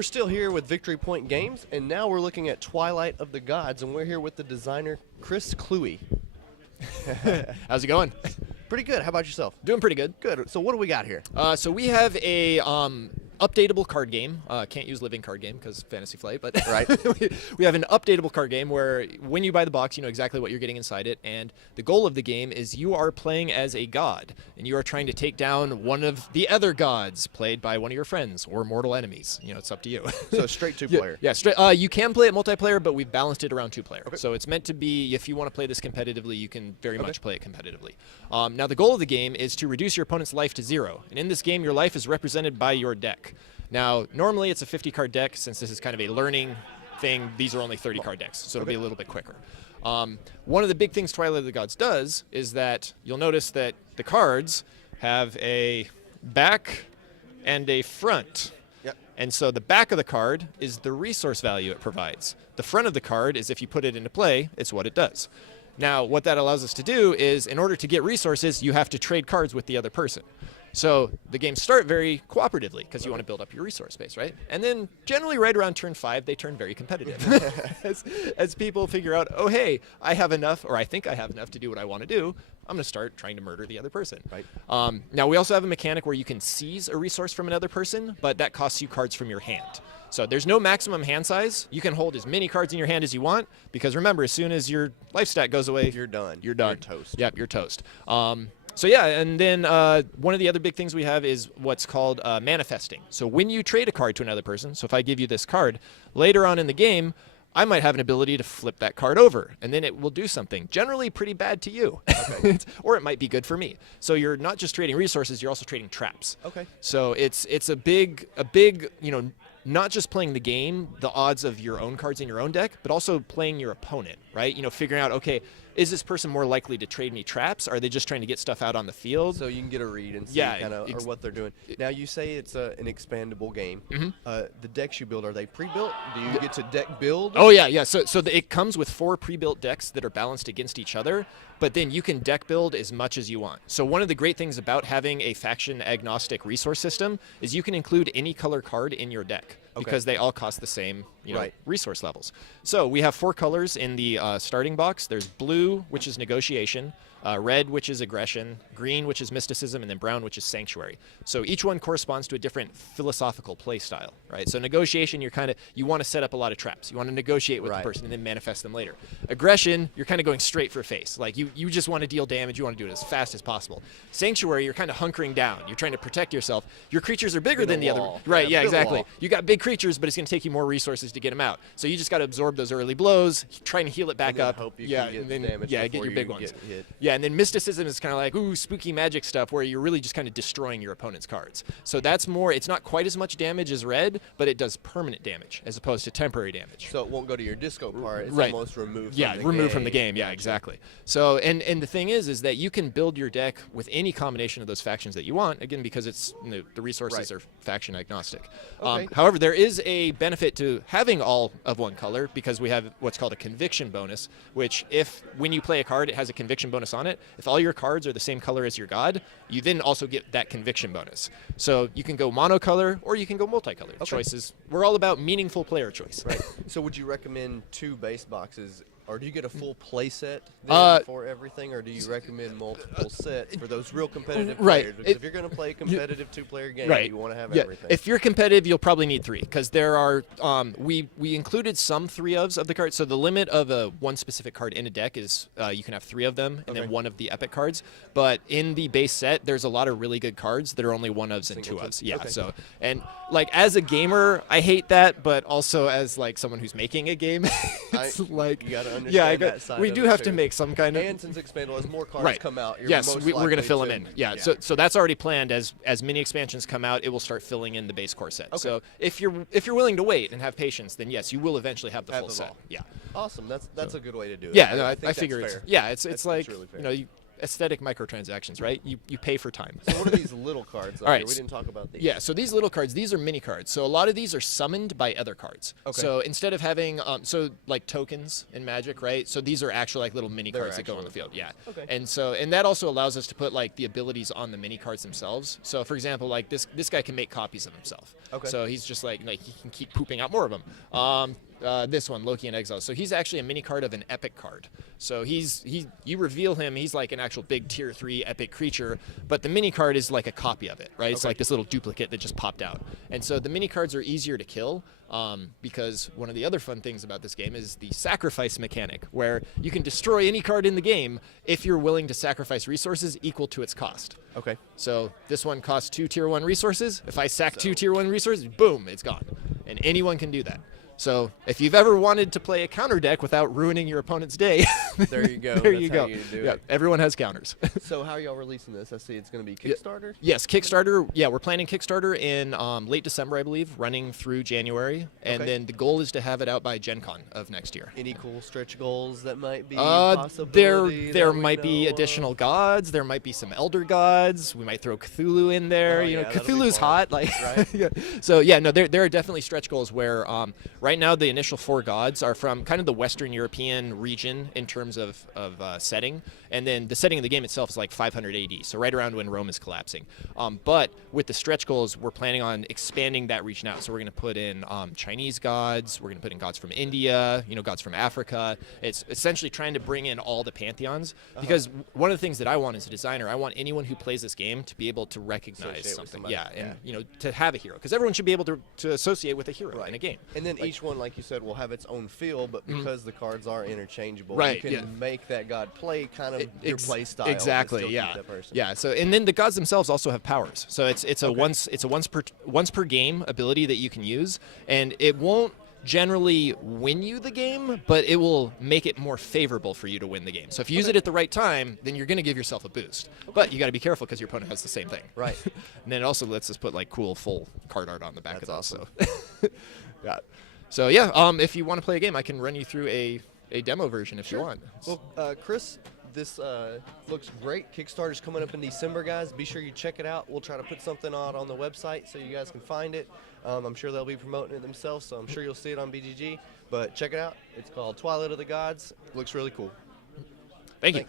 We're still here with Victory Point Games, and now we're looking at Twilight of the Gods, and we're here with the designer, Chris Kluwe. How's it going? Pretty good. How about yourself? Doing pretty good. Good. So what do we got here? So we have a updatable card game. Can't use living card game because Fantasy Flight, but Right. we have an updatable card game where when you buy the box, you know exactly what you're getting inside it. And the goal of the game is you are playing as a god, and you are trying to take down one of the other gods played by one of your friends or mortal enemies. You know, it's up to you. So straight two-player. Yeah, straight. You can play it multiplayer, but we've balanced it around two-player. Okay. So it's meant to be, if you want to play this competitively, you can very much play it competitively. Now, the goal of the game is to reduce your opponent's life to 0. And in this game, your life is represented by your deck. Now, normally it's a 50-card deck. Since this is kind of a learning thing, these are only 30-card decks, so it'll be a little bit quicker. One of the big things Twilight of the Gods does is that you'll notice that the cards have a back and a front. Yep. And so the back of the card is the resource value it provides. The front of the card is if you put it into play, it's what it does. Now, what that allows us to do is, in order to get resources, you have to trade cards with the other person. So the games start very cooperatively because you want to build up your resource base, right? And then generally right around turn 5, they turn very competitive. as people figure out, oh, hey, I have enough, or I think I have enough to do what I want to do, I'm going to start trying to murder the other person. Right. Now, we also have a mechanic where you can seize a resource from another person, but that costs you cards from your hand. So there's no maximum hand size. You can hold as many cards in your hand as you want, because remember, as soon as your life stat goes away, You're done. You're done. You're toast. Yep, you're toast. So yeah, and then one of the other big things we have is what's called manifesting. So when you trade a card to another person, so if I give you this card, later on in the game, I might have an ability to flip that card over, and then it will do something generally pretty bad to you. Okay. Or it might be good for me. So you're not just trading resources, you're also trading traps. Okay. So it's a big, you know, not just playing the game, the odds of your own cards in your own deck, but also playing your opponent, right? You know, figuring out, okay, is this person more likely to trade me traps? Are they just trying to get stuff out on the field? So you can get a read and see kind of or what they're doing. Now, you say it's an expandable game. Mm-hmm. The decks you build, are they pre-built? Do you get to deck build? Oh, yeah. So it comes with 4 pre-built decks that are balanced against each other, but then you can deck build as much as you want. So one of the great things about having a faction-agnostic resource system is you can include any color card in your deck. Because they all cost the same, you know, resource levels. So we have 4 colors in the starting box. There's blue, which is negotiation, red, which is aggression, green, which is mysticism, and then brown, which is sanctuary. So each one corresponds to a different philosophical play style, right? So negotiation, you want to set up a lot of traps. You want to negotiate with the person and then manifest them later. Aggression, you're kind of going straight for face. Like you just want to deal damage. You want to do it as fast as possible. Sanctuary, you're kind of hunkering down. You're trying to protect yourself. Your creatures are bigger than the other. Right? Yeah, exactly. You got big creatures, but it's going to take you more resources to get them out. So you just got to absorb those early blows, try and heal it back up. Hope you can get damage get your big ones. Yeah, and then mysticism is kind of like, ooh, spooky magic stuff where you're really just kind of destroying your opponent's cards. So that's more, it's not quite as much damage as red, but it does permanent damage as opposed to temporary damage. So it won't go to your disco part. It's almost removed from the game. Removed from the game. Yeah, exactly. So, and the thing is that you can build your deck with any combination of those factions that you want, again, because it's the resources are faction agnostic. However, there is a benefit to having all of one color because we have what's called a conviction bonus, which when you play a card, it has a conviction bonus on it. If all your cards are the same color as your god, you then also get that conviction bonus. So you can go monocolor or you can go multicolor. The choices, we're all about meaningful player choice. Right. So would you recommend 2 base boxes? Or do you get a full play set for everything, or do you recommend multiple sets for those real competitive players? Because if you're going to play a competitive 2-player game, you want to have everything. If you're competitive, you'll probably need 3, because there are we included some 3-ofs of the cards. So the limit of one specific card in a deck is you can have 3 of them, and then 1 of the epic cards. But in the base set, there's a lot of really good cards that are only 1-ofs and 2-ofs. Yeah. So like as a gamer, I hate that, but also as like someone who's making a game, it's like you gotta we do have to make some kind of. And since expandable, as more cards come out, we're going to fill them in. Yeah. So that's already planned. As many expansions come out, it will start filling in the base core set. So if you're willing to wait and have patience, then yes, you will eventually have the full set. Yeah. Awesome. That's a good way to do it. Yeah. I figure it's it's like really fair. aesthetic microtransactions, right? You pay for time. So what are these little cards? All right. We didn't talk about these. Yeah, so these little cards, these are mini cards. So a lot of these are summoned by other cards. Okay. So instead of having, so like tokens in Magic, right? So these are actually like little mini cards that go on the field. Yeah. Okay. And that also allows us to put like the abilities on the mini cards themselves. So for example, like this guy can make copies of himself. Okay. So he's just like he can keep pooping out more of them. This one, Loki in Exile. So he's actually a mini card of an epic card. So you reveal him, he's like an actual big tier 3 epic creature, but the mini card is like a copy of it, right? It's like this little duplicate that just popped out. And so the mini cards are easier to kill because one of the other fun things about this game is the sacrifice mechanic, where you can destroy any card in the game if you're willing to sacrifice resources equal to its cost. Okay. So this one costs 2 tier 1 resources. If I sack 2 tier 1 resources, boom, it's gone. And anyone can do that. So if you've ever wanted to play a counter deck without ruining your opponent's day, there you go. There That's you go. How you do yeah, it. Everyone has counters. So how are y'all releasing this? I see it's going to be Kickstarter? Yes, Kickstarter. Yeah, we're planning Kickstarter in late December, I believe, running through January. And then the goal is to have it out by Gen Con of next year. Any cool stretch goals that might be there might be additional gods. There might be some elder gods. We might throw Cthulhu in there. Cthulhu's hot. Like, right? Yeah. So yeah, no, there are definitely stretch goals where right now the initial 4 gods are from kind of the Western European region in terms of setting, and then the setting of the game itself is like 500 AD, so right around when Rome is collapsing. But with the stretch goals, we're planning on expanding that region out. So we're going to put in Chinese gods, we're going to put in gods from India, gods from Africa. It's essentially trying to bring in all the pantheons, because one of the things that I want as a designer, I want anyone who plays this game to be able to recognize something. Yeah, and to have a hero, because everyone should be able to associate with a hero in a game. And then each one, like you said, will have its own feel, but because the cards are interchangeable, right, you can make that god play kind of your play style. Exactly. And Yeah. that person. Yeah. So and then the gods themselves also have powers. So it's a once per game ability that you can use, and it won't generally win you the game, but it will make it more favorable for you to win the game. So if you use it at the right time, then you're going to give yourself a boost. But you got to be careful because your opponent has the same thing. Right. And then it also lets us put like cool full card art on the back of that. Awesome. So yeah. So yeah, if you want to play a game, I can run you through a demo version if you want. Well, Chris, this looks great. Kickstarter's coming up in December, guys. Be sure you check it out. We'll try to put something out on the website so you guys can find it. I'm sure they'll be promoting it themselves, so I'm sure you'll see it on BGG. But check it out. It's called Twilight of the Gods. Looks really cool. Thank you.